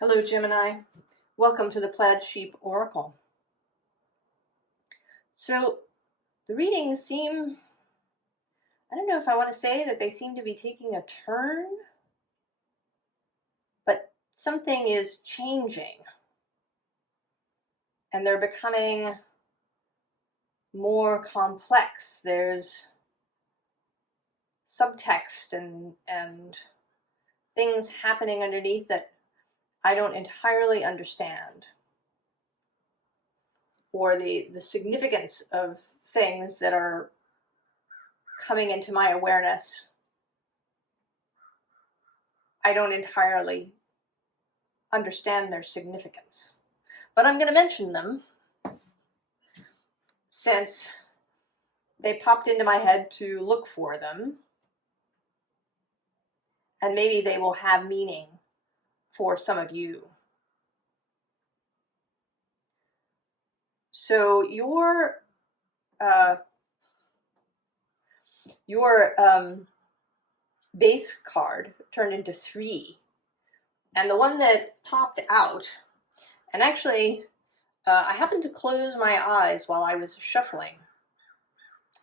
Hello, Gemini. Welcome to the Plaid Sheep Oracle. So the readings seem, I don't know if I want to say that they seem to be taking a turn, but something is changing and they're becoming more complex. There's subtext and things happening underneath that I don't entirely understand, or the significance of things that are coming into my awareness. I don't entirely understand their significance, but I'm going to mention them since they popped into my head to look for them, and maybe they will have meaning for some of you. So your base card turned into 3, and the one that popped out, and actually I happened to close my eyes while I was shuffling,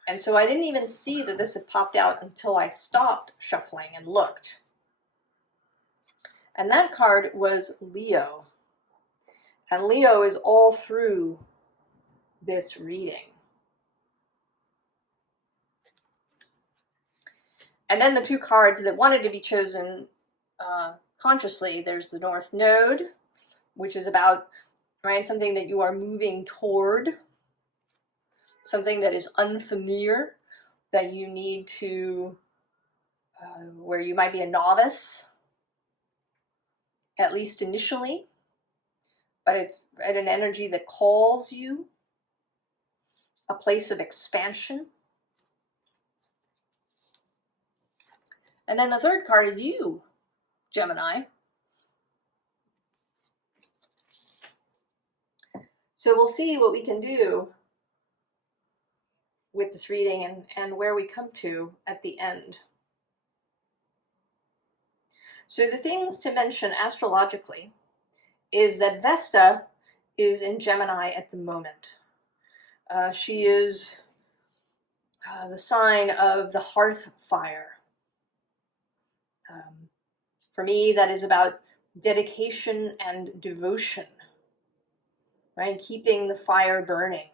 and so I didn't even see that this had popped out until I stopped shuffling and looked. And that card was Leo. And Leo is all through this reading. And then the 2 cards that wanted to be chosen consciously, there's the North Node, which is about something that you are moving toward, something that is unfamiliar, that you need to, where you might be a novice, at least initially, but it's at an energy that calls you, a place of expansion. And then the 3rd card is you, Gemini. So we'll see what we can do with this reading and where we come to at the end. So the things to mention astrologically is that Vesta is in Gemini at the moment. She is the sign of the hearth fire. For me, that is about dedication and devotion, right? Keeping the fire burning.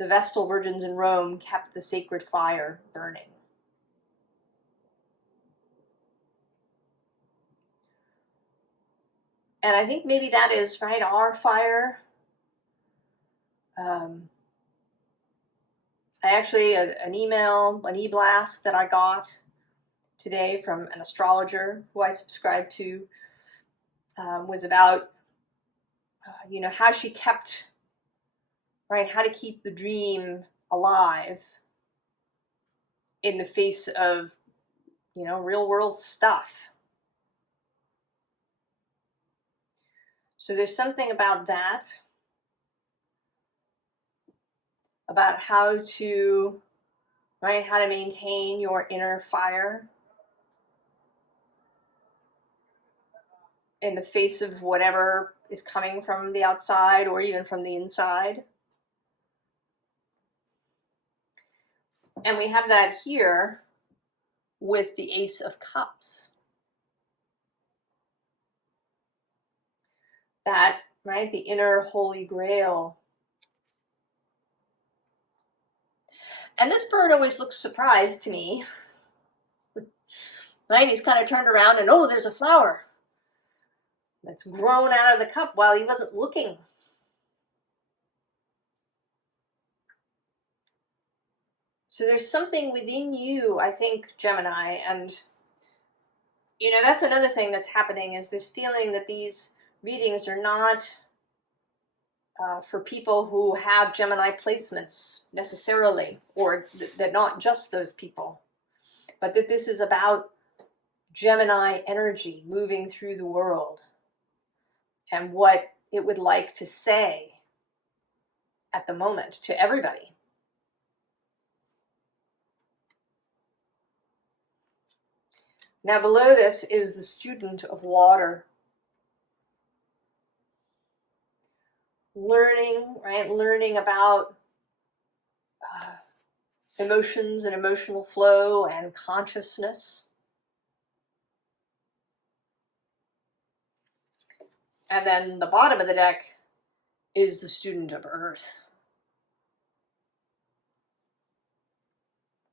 The Vestal virgins in Rome kept the sacred fire burning. And I think maybe that is, our fire. I actually, an email, an e-blast that I got today from an astrologer who I subscribe to was about, how she kept, how to keep the dream alive in the face of, real world stuff. So there's something about that, about how to, how to maintain your inner fire in the face of whatever is coming from the outside or even from the inside. And we have that here with the Ace of Cups. That, the inner Holy Grail. And this bird always looks surprised to me. He's kind of turned around and, oh, there's a flower that's grown out of the cup while he wasn't looking. So there's something within you, I think, Gemini, and that's another thing that's happening, is this feeling that these readings are not for people who have Gemini placements necessarily, or that not just those people, but that this is about Gemini energy moving through the world and what it would like to say at the moment to everybody. Now below this is the student of water. Learning, right? Learning about emotions and emotional flow and consciousness. And then the bottom of the deck is the student of earth.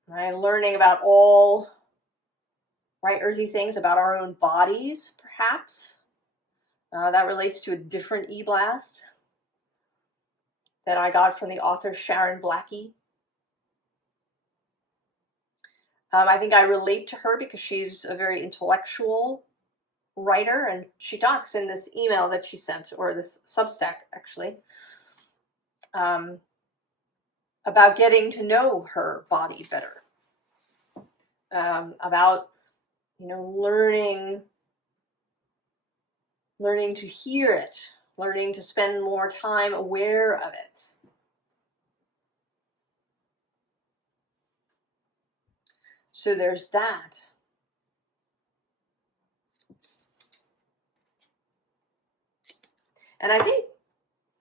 Right? Learning about all, right, earthy things about our own bodies, perhaps. That relates to a different e-blast that I got from the author Sharon Blackie. I think I relate to her because she's a very intellectual writer, and she talks in this email that she sent, or this Substack actually, about getting to know her body better, about, you know, learning to hear it, learning to spend more time aware of it. So there's that. And I think,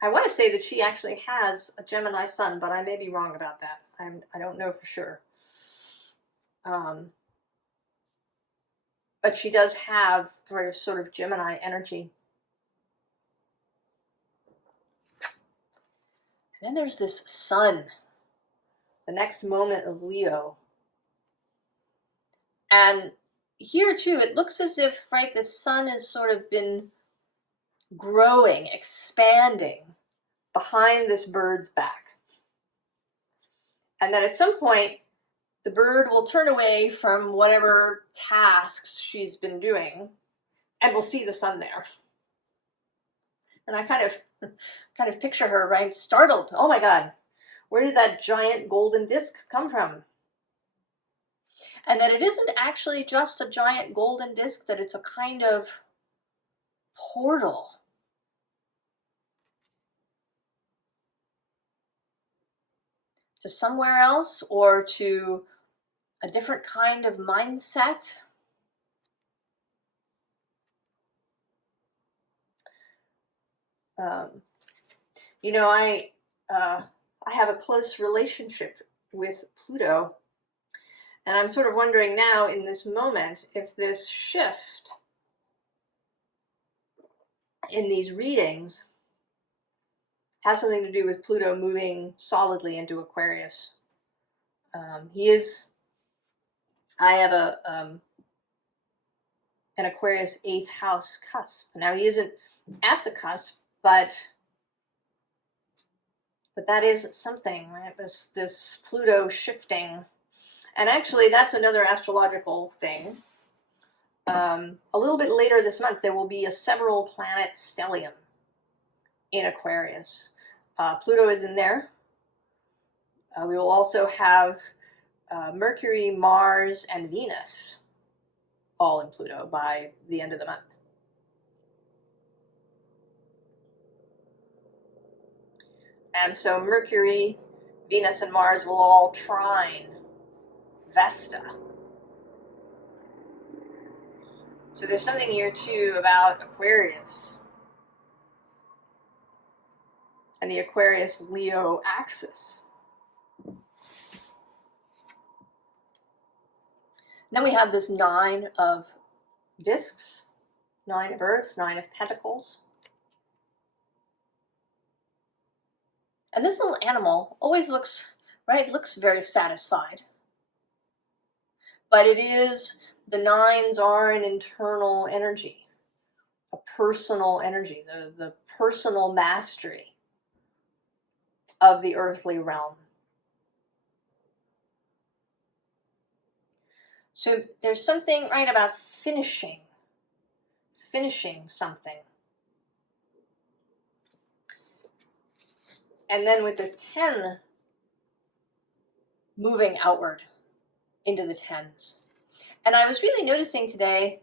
I want to say that she actually has a Gemini sun, but I may be wrong about that. I don't know for sure. But she does have sort of Gemini energy. And then there's this sun, the next moment of Leo. And here too, it looks as if, right, the sun has sort of been growing, expanding behind this bird's back. And then at some point, the bird will turn away from whatever tasks she's been doing, and we'll see the sun there. And I kind of picture her, right, startled. Oh my God, where did that giant golden disc come from? And that it isn't actually just a giant golden disc, that it's a kind of portal. To somewhere else, or to a different kind of mindset. You know, I have a close relationship with Pluto, and I'm sort of wondering now in this moment if this shift in these readings has something to do with Pluto moving solidly into Aquarius. I have an Aquarius 8th house cusp. Now he isn't at the cusp, but that is something, right? This Pluto shifting. And actually, that's another astrological thing. A little bit later this month, there will be a several planet stellium in Aquarius. Pluto is in there. We will also have Mercury, Mars, and Venus all in Pluto by the end of the month. And so Mercury, Venus, and Mars will all trine Vesta. So there's something here too about Aquarius and the Aquarius-Leo axis. Then we have this 9 of discs, 9 of Earth, 9 of Pentacles. And this little animal always looks, right, looks very satisfied. But it is, the 9s are an internal energy, a personal energy, the personal mastery of the earthly realm. So there's something, right, about finishing something. And then with this 10 moving outward into the 10s. And I was really noticing today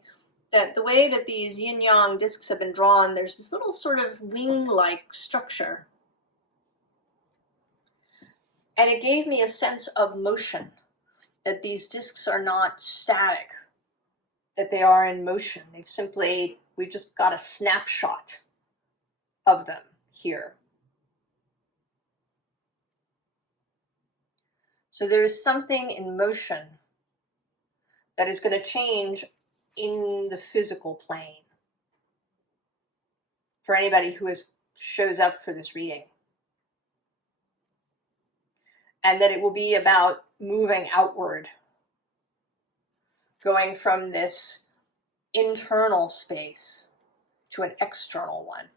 that the way that these yin-yang discs have been drawn, there's this little sort of wing-like structure. And it gave me a sense of motion, that these discs are not static, that they are in motion. We just got a snapshot of them here. So there is something in motion that is going to change in the physical plane for anybody who shows up for this reading. And that it will be about moving outward, going from this internal space to an external one.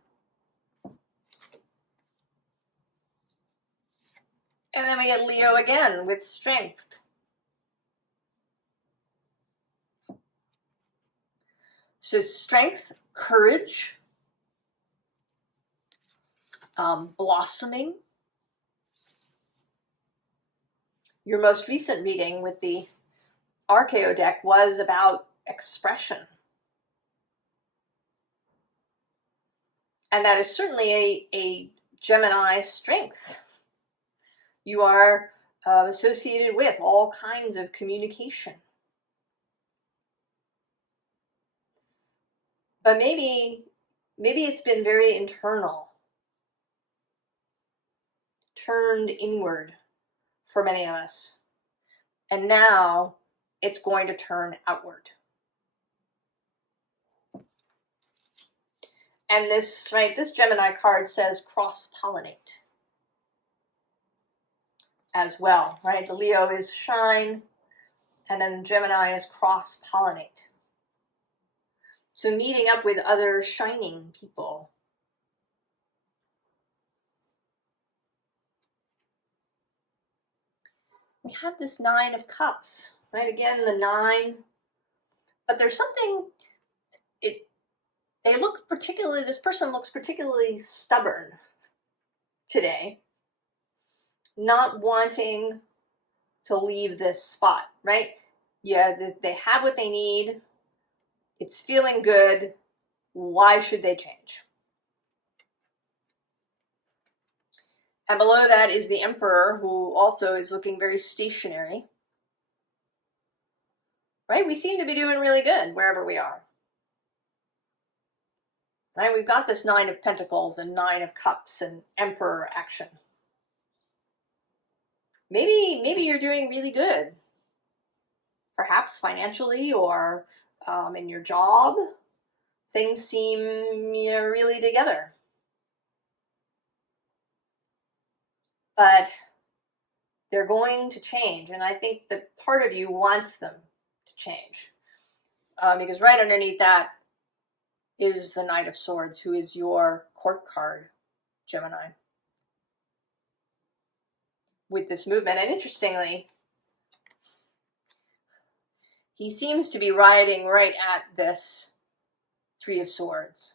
And then we get Leo again with strength. So strength, courage, blossoming. Your most recent reading with the Archeo deck was about expression. And that is certainly a Gemini strength. You are associated with all kinds of communication. But maybe it's been very internal, turned inward for many of us. And now it's going to turn outward. And this Gemini card says cross-pollinate as well, right? The Leo is shine, and then Gemini is cross-pollinate. So meeting up with other shining people. We have this 9 of Cups, right? Again, the 9. But there's something, this person looks particularly stubborn today, not wanting to leave this spot, right? Yeah, they have what they need. It's feeling good. Why should they change? And below that is the Emperor, who also is looking very stationary. Right? We seem to be doing really good wherever we are. Right? We've got this 9 of Pentacles and 9 of Cups and Emperor action. Maybe you're doing really good. Perhaps financially or in your job. Things seem, really together. But they're going to change, and I think that part of you wants them to change. Because right underneath that is the Knight of Swords, who is your court card, Gemini, with this movement. And interestingly, he seems to be riding right at this 3 of Swords.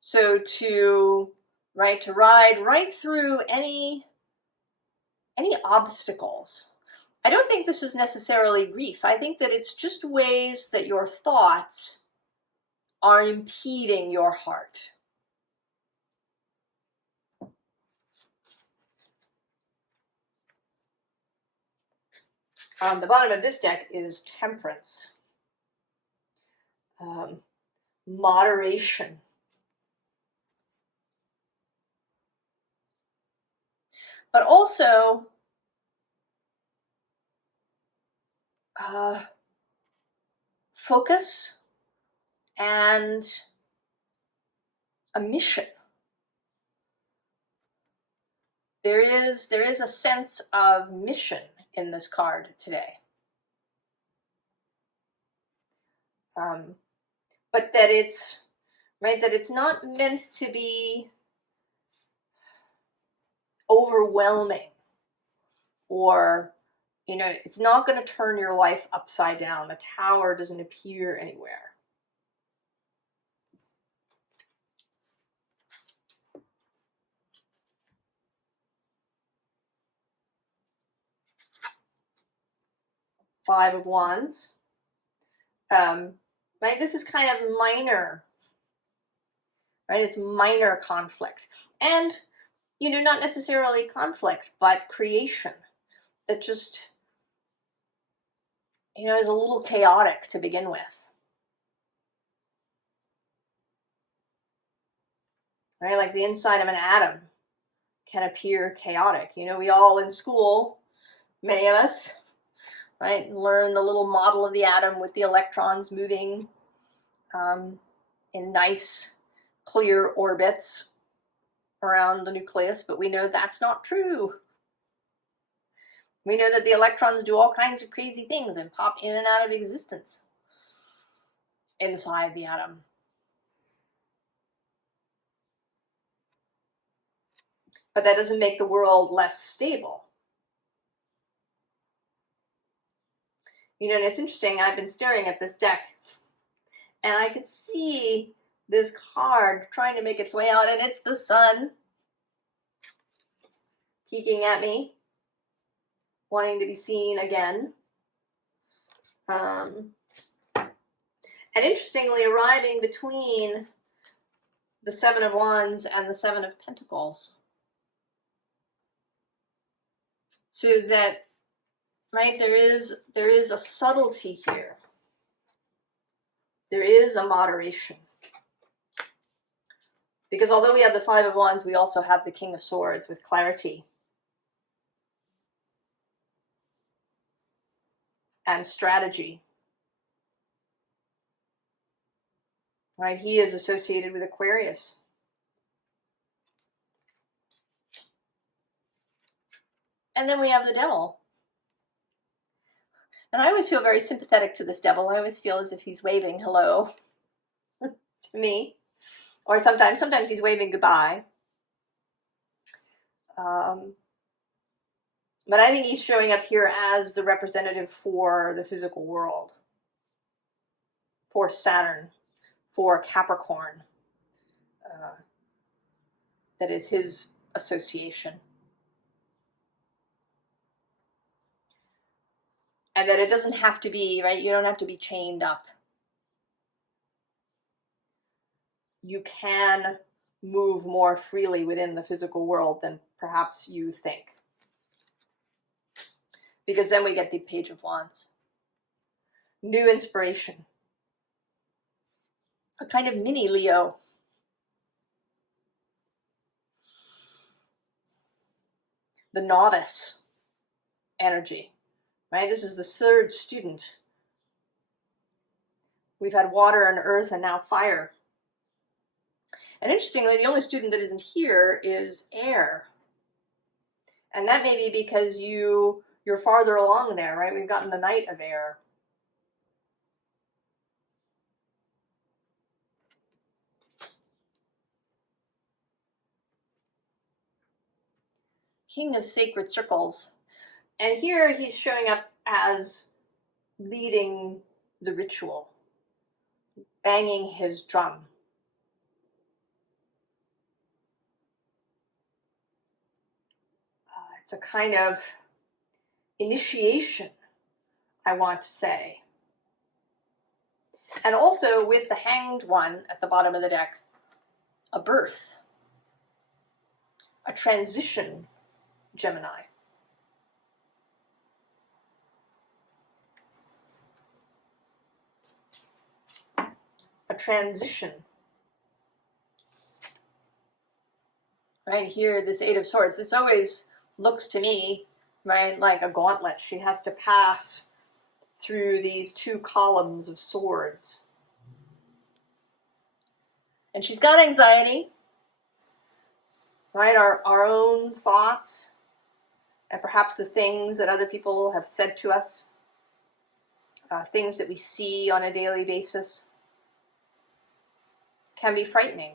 So to ride right through any obstacles. I don't think this is necessarily grief. I think that it's just ways that your thoughts are impeding your heart. The bottom of this deck is Temperance. Moderation. But also focus and a mission. There is a sense of mission in this card today. But that it's not meant to be overwhelming, or it's not going to turn your life upside down. The Tower doesn't appear anywhere. Five of Wands. Right, this is kind of minor. Right, it's minor conflict, and not necessarily conflict, but creation. That just you know, is a little chaotic to begin with. Right? Like the inside of an atom can appear chaotic. You know, we all in school, many of us, right, learn the little model of the atom with the electrons moving in nice, clear orbits around the nucleus, but we know that's not true. We know that the electrons do all kinds of crazy things and pop in and out of existence inside the atom. But that doesn't make the world less stable. You know, and it's interesting, I've been staring at this deck and I could see this card trying to make its way out, and it's the sun peeking at me, wanting to be seen again. And interestingly, arriving between the Seven of Wands and the Seven of Pentacles. So that, right, there is a subtlety here. There is a moderation. Because although we have the Five of Wands, we also have the King of Swords with clarity and strategy. Right, he is associated with Aquarius. And then we have the Devil. And I always feel very sympathetic to this Devil. I always feel as if he's waving hello to me. Or sometimes he's waving goodbye. But I think he's showing up here as the representative for the physical world. For Saturn. For Capricorn. That is his association. And that it doesn't have to be, right? You don't have to be chained up. You can move more freely within the physical world than perhaps you think. Because then we get the Page of Wands. New inspiration. A kind of mini Leo. The novice energy, right? This is the third student. We've had water and earth and now fire. And interestingly, the only student that isn't here is air. And that may be because you're farther along there, right? We've gotten the Knight of Air. King of Sacred Circles. And here he's showing up as leading the ritual, banging his drum. It's a kind of initiation, I want to say. And also with the Hanged One at the bottom of the deck, a birth, a transition, Gemini. A transition. Right here, this Eight of Swords, this always looks to me, right, like a gauntlet. She has to pass through these two columns of swords. And she's got anxiety, right, our own thoughts, and perhaps the things that other people have said to us, things that we see on a daily basis, can be frightening.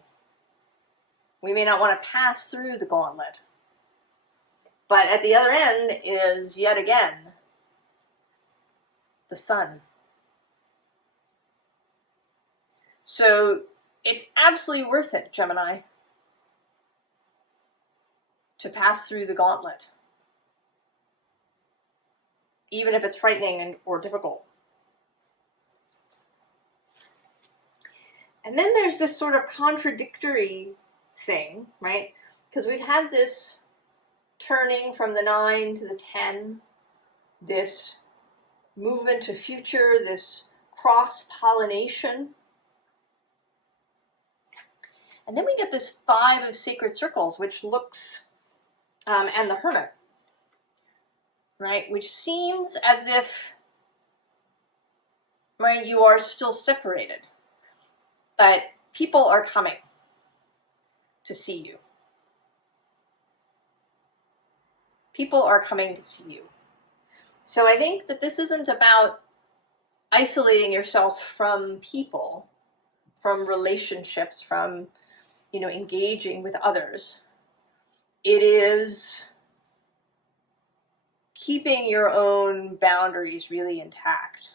We may not want to pass through the gauntlet. But at the other end is, yet again, the sun. So it's absolutely worth it, Gemini, to pass through the gauntlet, even if it's frightening or difficult. And then there's this sort of contradictory thing, right? Because we've had this turning from the 9 to the 10, this movement to future, this cross-pollination. And then we get this 5 of sacred circles, which looks, and the hermit, right? Which seems as if, right, you are still separated, but people are coming to see you. People are coming to see you. So I think that this isn't about isolating yourself from people, from relationships, from, engaging with others. It is keeping your own boundaries really intact,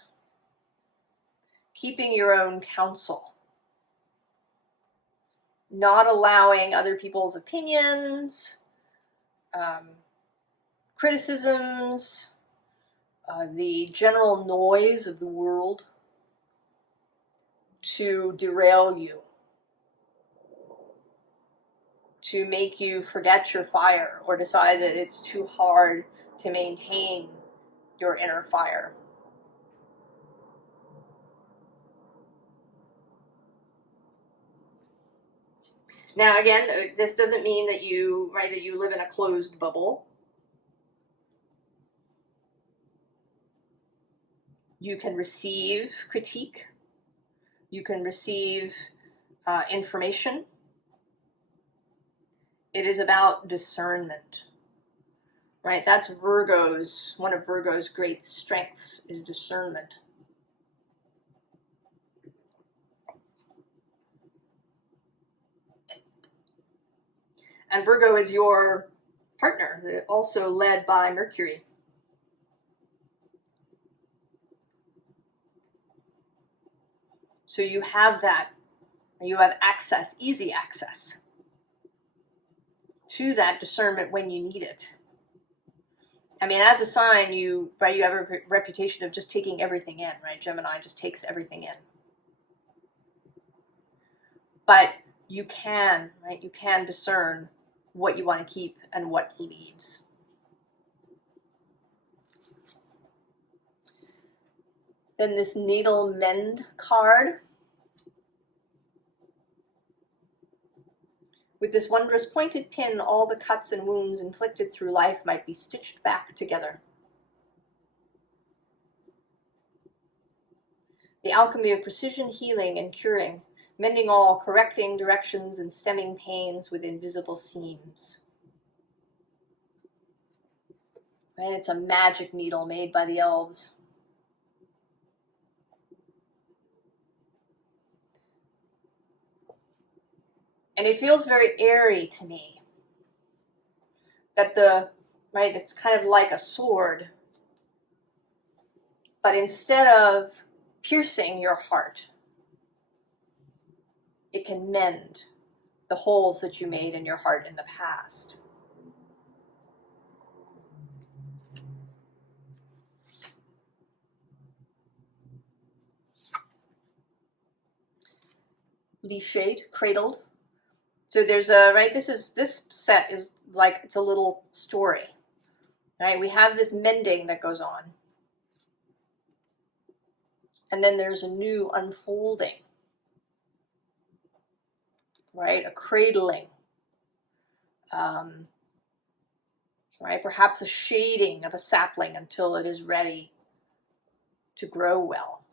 keeping your own counsel, not allowing other people's opinions, criticisms, the general noise of the world to derail you, to make you forget your fire or decide that it's too hard to maintain your inner fire. Now, again, this doesn't mean that you live in a closed bubble. You can receive critique. You can receive information. It is about discernment, right? That's one of Virgo's great strengths is discernment. And Virgo is your partner, also led by Mercury. So you have access, easy access to that discernment when you need it. I mean, as a sign, you have a reputation of just taking everything in, right? Gemini just takes everything in. But you can discern what you want to keep and what leaves. Then this needle mend card. With this wondrous pointed pin, all the cuts and wounds inflicted through life might be stitched back together. The alchemy of precision healing and curing, mending all, correcting directions and stemming pains with invisible seams. Right? It's a magic needle made by the elves. And it feels very airy to me. That it's kind of like a sword. But instead of piercing your heart, it can mend the holes that you made in your heart in the past. Leaf-shade, cradled. So there's this set is like, it's a little story, right? We have this mending that goes on. And then there's a new unfolding, right? A cradling, right? Perhaps a shading of a sapling until it is ready to grow well.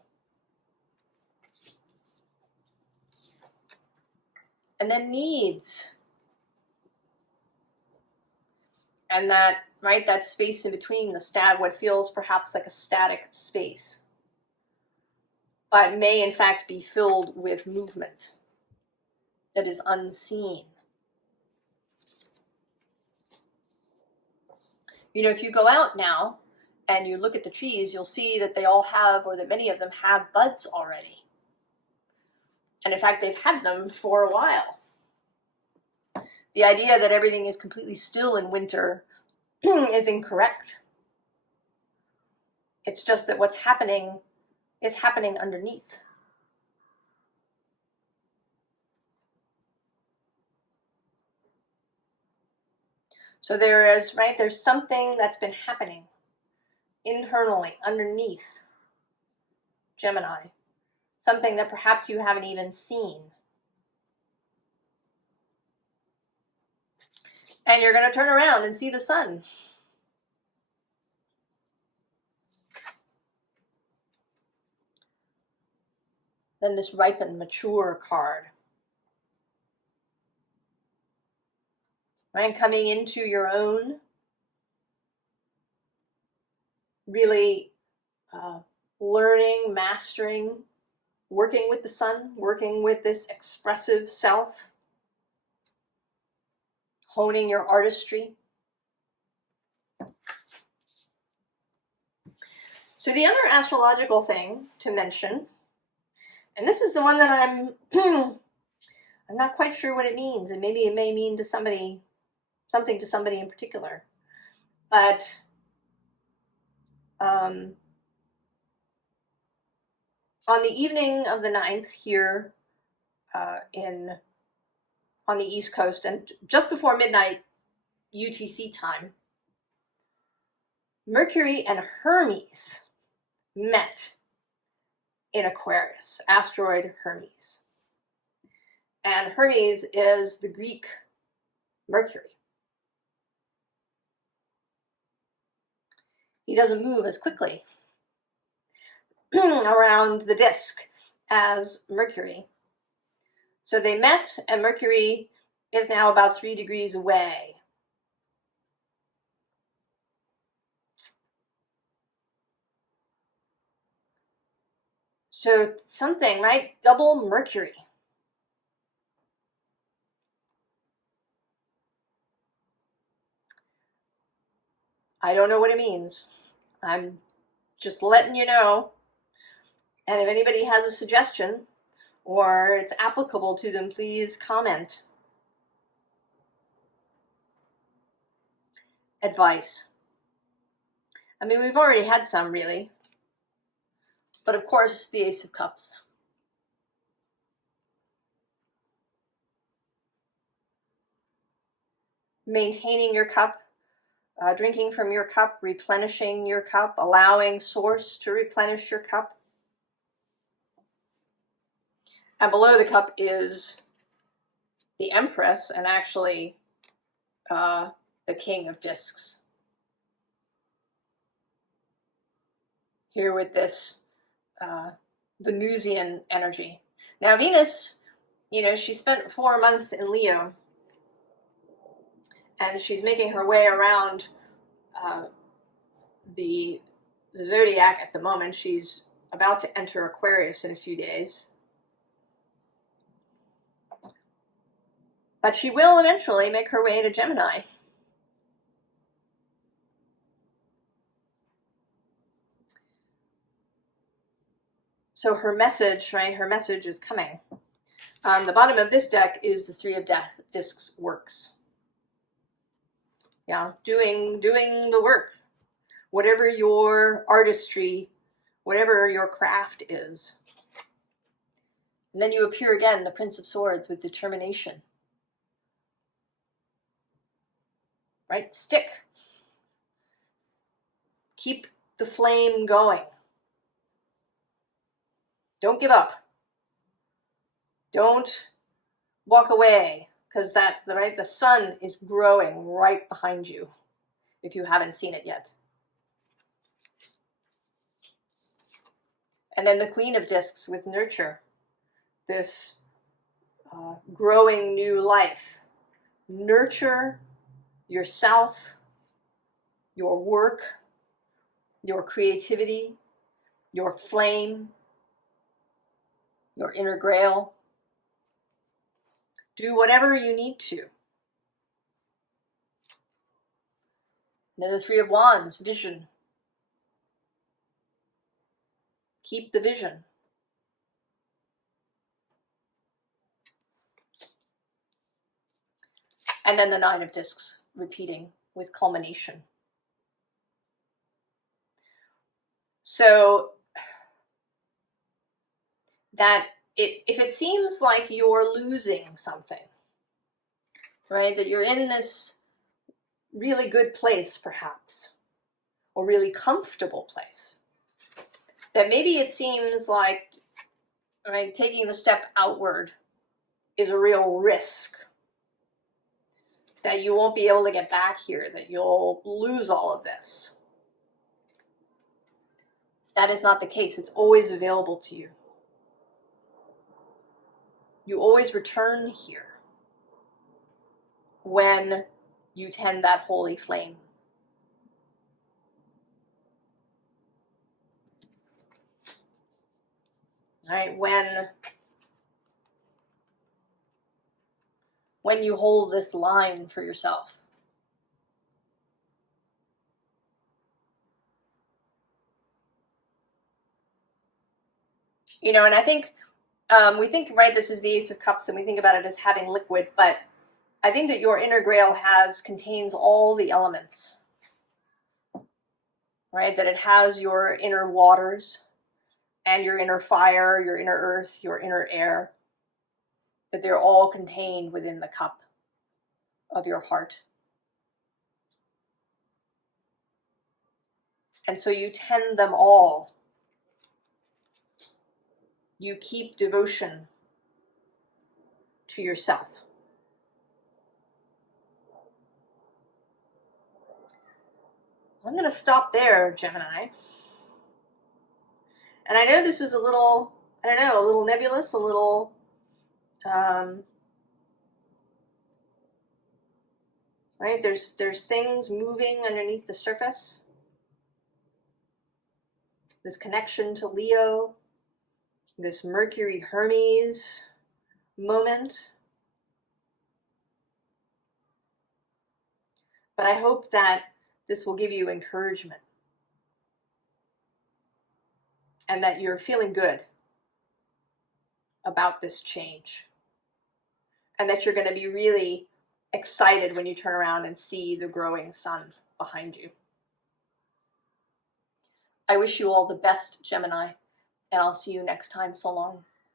And then needs. And that space in between what feels perhaps like a static space, but may in fact be filled with movement that is unseen. If you go out now and you look at the trees, you'll see that they all have, or that many of them have, buds already. And in fact, they've had them for a while. The idea that everything is completely still in winter is incorrect. It's just that what's happening is happening underneath. So there's something that's been happening internally, underneath Gemini. Something that perhaps you haven't even seen. And you're going to turn around and see the sun. Then this ripen, mature card. Right? Coming into your own. Really learning, mastering, working with the sun, working with this expressive self. Honing your artistry. So the other astrological thing to mention, and this is the one that I'm not quite sure what it means, and maybe it may mean to somebody, something to somebody in particular, but on the evening of the 9th here on the East Coast, and just before midnight UTC time, Mercury and Hermes met in Aquarius, asteroid Hermes. And Hermes is the Greek Mercury. He doesn't move as quickly around the disk as Mercury. So they met, and Mercury is now about 3 degrees away. So something, right? Double Mercury. I don't know what it means. I'm just letting you know. And if anybody has a suggestion or it's applicable to them, please comment. Advice. I mean, we've already had some, really. But of course, the Ace of Cups. Maintaining your cup, drinking from your cup, replenishing your cup, allowing Source to replenish your cup. And below the cup is the Empress, and actually the King of Discs. Here with this Venusian energy. Now Venus, she spent 4 months in Leo, and she's making her way around the zodiac at the moment. She's about to enter Aquarius in a few days. But she will eventually make her way to Gemini. So her message, right, her message is coming. On the bottom of this deck is the 3 of Discs works. Yeah, doing the work. Whatever your artistry, whatever your craft is. And then you appear again, the Prince of Swords, with determination. Right? Stick. Keep the flame going. Don't give up. Don't walk away, because the sun is growing right behind you, if you haven't seen it yet. And then the Queen of Discs with nurture, this growing new life. Nurture yourself, your work, your creativity, your flame, your inner grail. Do whatever you need to. And then the 3 of Wands, vision. Keep the vision. And then the 9 of Discs, repeating with culmination. So that if it seems like you're losing something, right, that you're in this really good place perhaps, or really comfortable place. That maybe it seems like, right, taking the step outward is a real risk. That you won't be able to get back here, that you'll lose all of this. That is not the case. It's always available to you. You always return here when you tend that holy flame. Right? When you hold this line for yourself. You know, and I think we think, right, this is the Ace of Cups, and we think about it as having liquid, but I think that your inner grail contains all the elements, right? That it has your inner waters and your inner fire, your inner earth, your inner air, that they're all contained within the cup of your heart. And so you tend them all. You keep devotion to yourself. I'm going to stop there, Gemini. And I know this was a little, I don't know, a little nebulous, a little, right? There's things moving underneath the surface. This connection to Leo, this Mercury Hermes moment. But I hope that this will give you encouragement and that you're feeling good about this change and that you're going to be really excited when you turn around and see the growing sun behind you. I wish you all the best, Gemini, and I'll see you next time. So long.